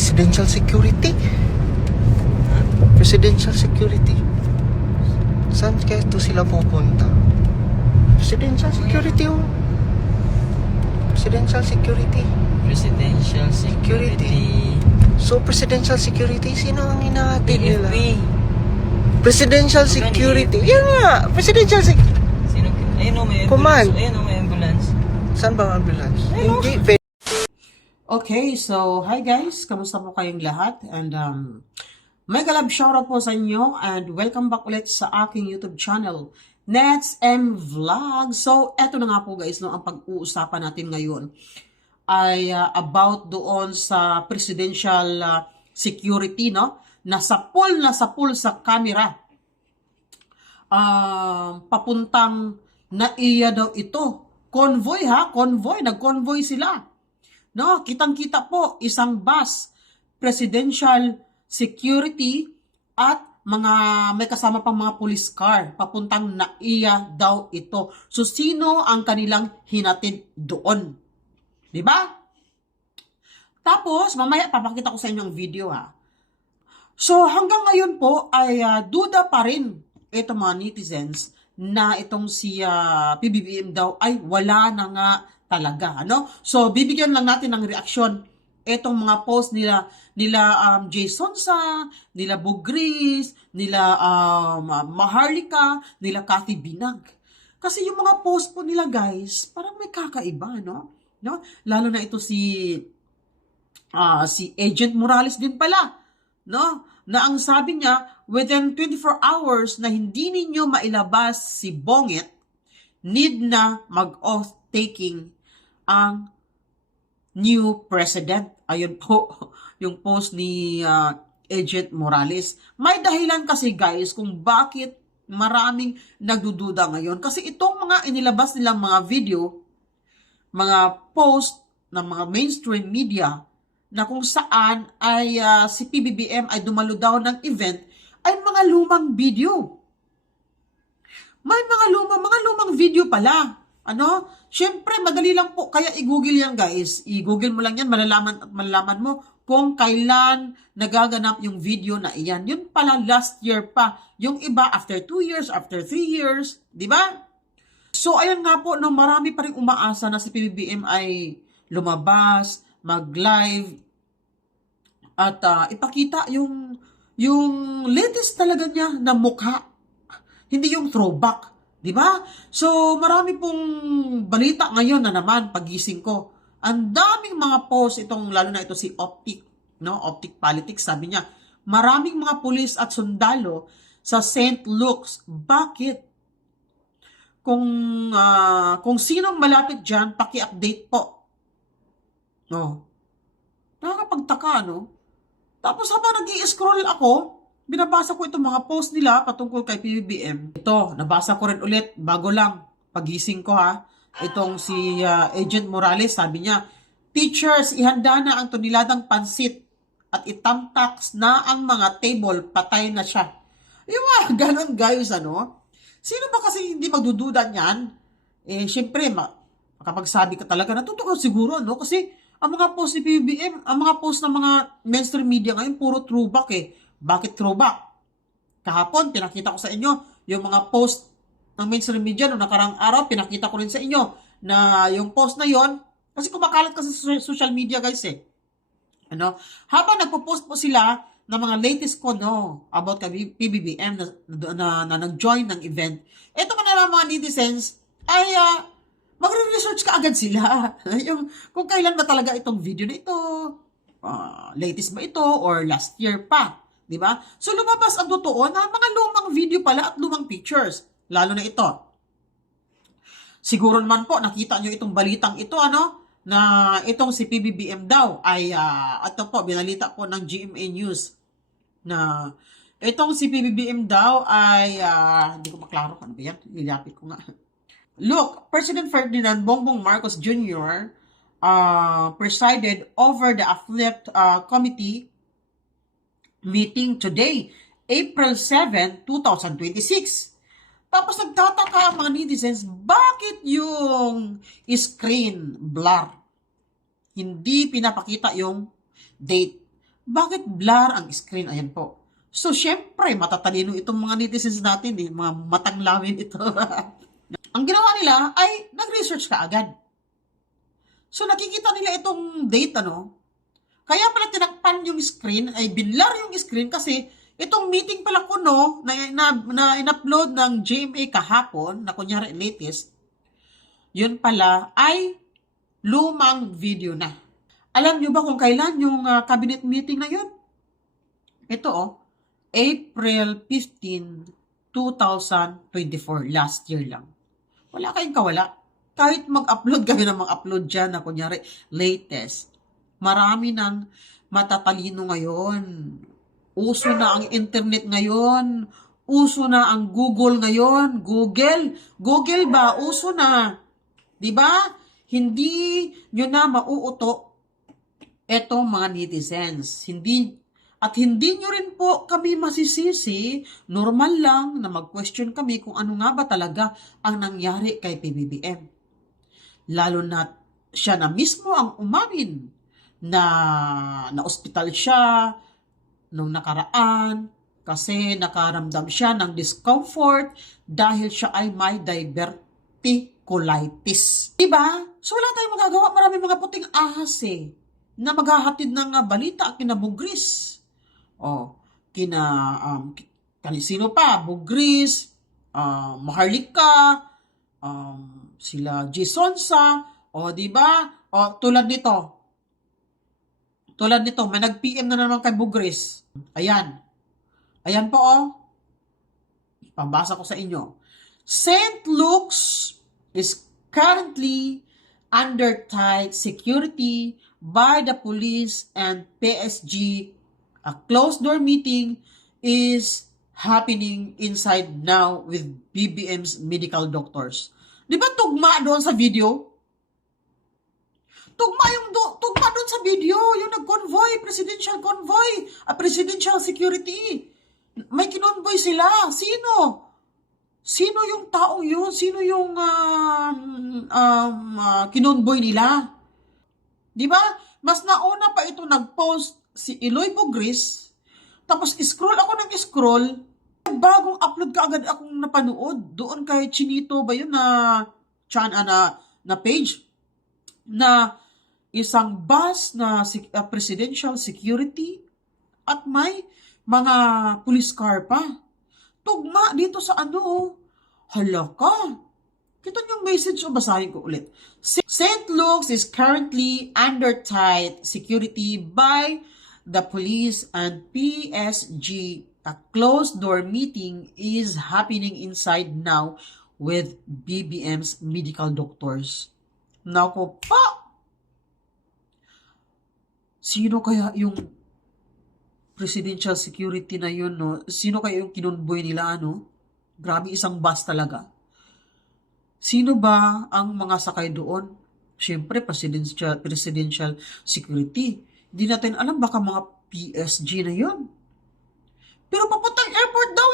Presidential security. Presidential security. Saan kaya ito sila pupunta? Presidential security, oh. Presidential security. Presidential security. So, presidential security, sino ang hinahatid nila? PFP. Presidential security. Yan nga, presidential security. Sino? Ayun o, may Command. ambulance. Ayun o, may ambulance. Saan ba ang ambulance? Ayun, Hindi. Okay, so hi guys, kamusta po kayong lahat? And mega love shoutout po sa inyo and welcome back ulit sa aking YouTube channel, Nets M Vlog. So, eto na nga po guys, no, ang pag-uusapan natin ngayon ay about doon sa presidential security, no? Nasapul sa camera. Papuntang NAIA daw ito. Convoy ha, nag-convoy sila. No, kitang-kita po isang bus, presidential security at may kasama pang mga police car papuntang NAIA daw ito. So sino ang kanilang hinatid doon? 'Di ba? Tapos mamaya papakita ko sa inyo ang video ha. So hanggang ngayon po ay duda pa rin ito mga netizens na itong si PBBM daw ay wala na nga talaga, ano? So, bibigyan lang natin ng reaksyon etong mga post nila Jason Sa, nila Bugris, nila Maharlika, nila Cathy Binag. Kasi yung mga post po nila, guys, parang may kakaiba, no? Lalo na ito si Agent Morales din pala, no? Na ang sabi niya, within 24 hours na hindi ninyo mailabas si Bonget, need na mag-oath taking ang new president. Ayun po, yung post ni Agent Morales. May dahilan kasi guys kung bakit maraming nagdududa ngayon. Kasi itong mga inilabas nilang mga video, mga post ng mga mainstream media na kung saan ay si PBBM ay dumalo daw ng event ay mga lumang video. May mga lumang video pala. Ano? Siyempre, madali lang po. Kaya i-google yan, guys. I-google mo lang yan, malalaman mo kung kailan nagaganap yung video na iyan. Yun pala, last year pa. Yung iba, after 2 years, after 3 years. Di ba? So, ayan nga po, no, marami pa rin umaasa na si PBBM ay lumabas, mag-live, at ipakita yung latest talaga niya na mukha. Hindi yung throwback. Diba? So, marami pong balita ngayon na naman pagising ko. Ang daming mga post itong, lalo na ito si Optic, no? Optic Politics, sabi niya, maraming mga pulis at sundalo sa St. Luke's. Bakit? Kung sinong malapit dyan, paki-update po. No? Nakakapagtaka, no? Tapos habang nag-i-scroll ako, binabasa ko itong mga post nila patungkol kay PBBM. Ito, nabasa ko rin ulit, bago lang, pagising ko ha. Itong si Agent Morales, sabi niya, teachers, ihanda na ang tuniladang pansit at itamtax na ang mga table, patay na siya. Yung mga ganun guys, ano? Sino ba kasi hindi magdududa niyan? Siyempre, makapagsabi ka talaga, natutuwa siguro, no? Kasi ang mga post ni PBBM, ang mga post ng mga mainstream media ngayon, puro throwback eh. Bakit throwback? Kahapon, pinakita ko sa inyo yung mga post ng mainstream media noong nakarang araw, pinakita ko rin sa inyo na yung post na yon kasi kumakalat kasi sa social media guys eh. Ano? Habang nagpo-post po sila ng mga latest ko about kay PBBM na nag-join ng event, eto man na mga netizens ay magre-research ka agad sila. Yung, kung kailan ba talaga itong video na ito, latest ba ito or last year pa. Diba? So, lumabas ang totoo na mga lumang video pala at lumang pictures. Lalo na ito. Siguro naman po, nakita nyo itong balitang ito, ano? Na itong si PBBM daw ay, ito po, binalita po ng GMA News. Na itong si PBBM daw ay, hindi ko maklaro kung ano ba yan. Ilapit ko nga. Look, President Ferdinand Bongbong Marcos Jr. Presided over the AFLIP Committee meeting today, April 7, 2026. Tapos nagtataka ang mga netizens, bakit yung screen blur? Hindi pinapakita yung date. Bakit blur ang screen? Ayan po. So, syempre, matatalino itong mga netizens natin, mga matanglawin ito. Ang ginawa nila ay nag-research ka agad. So, nakikita nila itong date, Kaya pala tinakpan yung screen, ay binlar yung screen kasi itong meeting pala ko, na in-upload ng GMA kahapon, na kunyari latest, yun pala ay lumang video na. Alam nyo ba kung kailan yung cabinet meeting na yun? Ito, April 15, 2024, last year lang. Wala kayong kawala. Kahit mag-upload kami ng mag-upload dyan na kunyari latest, marami ng matatalino ngayon. Uso na ang internet ngayon. Uso na ang Google ngayon. Google ba? Uso na. Diba? Hindi nyo na mauuto etong mga netizens. Hindi nyo rin po kami masisisi. Normal lang na mag-question kami kung ano nga ba talaga ang nangyari kay PBBM. Lalo na siya na mismo ang umamin na ospital siya nung nakaraan kasi nakaramdam siya ng discomfort dahil siya ay may diverticulitis. Diba? So wala tayong magagawa. Marami mga puting ahas na maghahatid ng balita kina Bugris. Sino pa? Bugris, Maharlika, sila Jisonsa, diba? Tulad nito, may nag-PM na naman kay Bugris. Ayan po, pambasa ko sa inyo. St. Luke's is currently under tight security by the police and PSG. A closed-door meeting is happening inside now with BBM's medical doctors. Di ba tugma doon sa video? Tugma doon sa video, yung nag-convoy, presidential convoy, presidential security. May kinonvoy sila. Sino? Sino yung taong yun? Sino yung kinonvoy nila? Di ba? Mas nauna pa ito nag-post si Eloy Bugris, tapos scroll bagong upload ka agad akong napanood doon kay Chinito ba yun na page na isang bus na presidential security at may mga police car pa. Tugma dito sa hala ka. Kita yung message basahin ko ulit. St. Luke's is currently under tight security by the police and PSG. A closed-door meeting is happening inside now with BBM's medical doctors. Naku pa! Sino kaya yung presidential security na yun, Sino kaya yung kinonvoy nila, Grabe, isang bus talaga. Sino ba ang mga sakay doon? Siyempre, presidential security. Hindi natin alam, baka mga PSG na yun. Pero papuntang airport daw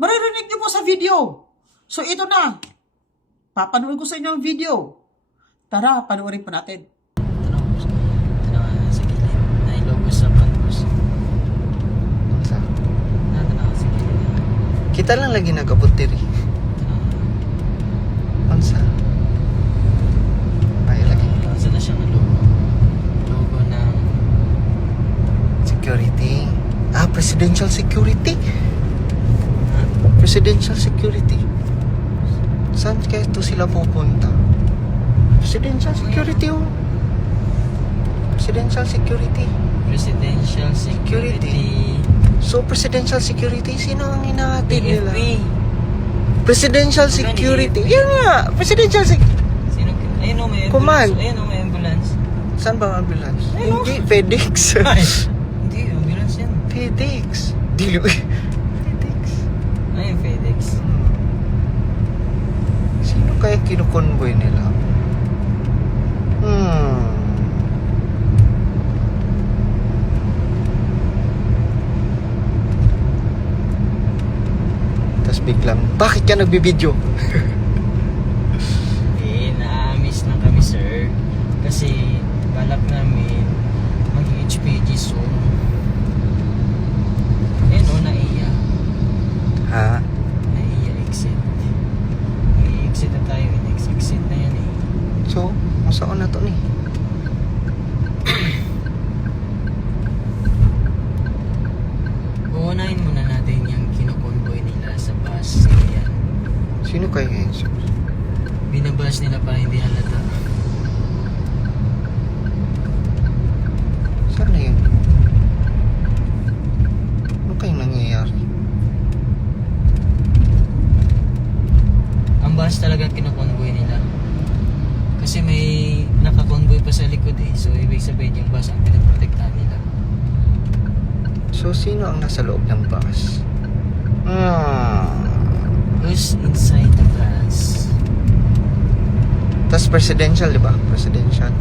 Maririnig niyo po sa video. So ito na. Papanood ko sa inyo ang video. Tara, panoorin pa natin. Tanawa sa gilid. Nailobos sa pantros. Tanawa sa gilid. Kita lang lagi nagkaputiri. Pansa. Ay, lagi. Pansa na siyang logo. Logo ng Security. Presidential security. Presidential security. Saan kaya ito sila pupunta? Presidential security, Presidential security. Presidential Security. So, presidential security, sino ang hinahatid nila? PFP. Presidential security. Yan nga, presidential security. Sino? Ayun o, may Command. ambulance. Ayun o, may ambulance. Saan ba ang ambulance? Ayun, Hindi, FedEx. Hindi, ambulance yan. FedEx. Dilo. FedEx. Ayun, FedEx. Sino kaya kinukonvoy nila? Tapos biglang, bakit ka nagbibideo? Na-miss lang kami, sir. Kasi balak namin mag-HPG soon. kay Jesus. Binabas nila para hindi halata. Saan na yun? Ano kayong nangyayari? Ang bus talaga kinakonvoy nila. Kasi may nakakonvoy pa sa likod eh. So ibig sabihin yung bus ang pinaprotektahan nila. So, sino ang nasa loob ng bus? Who's inside the bus? Tas presidential, di ba? Presidential.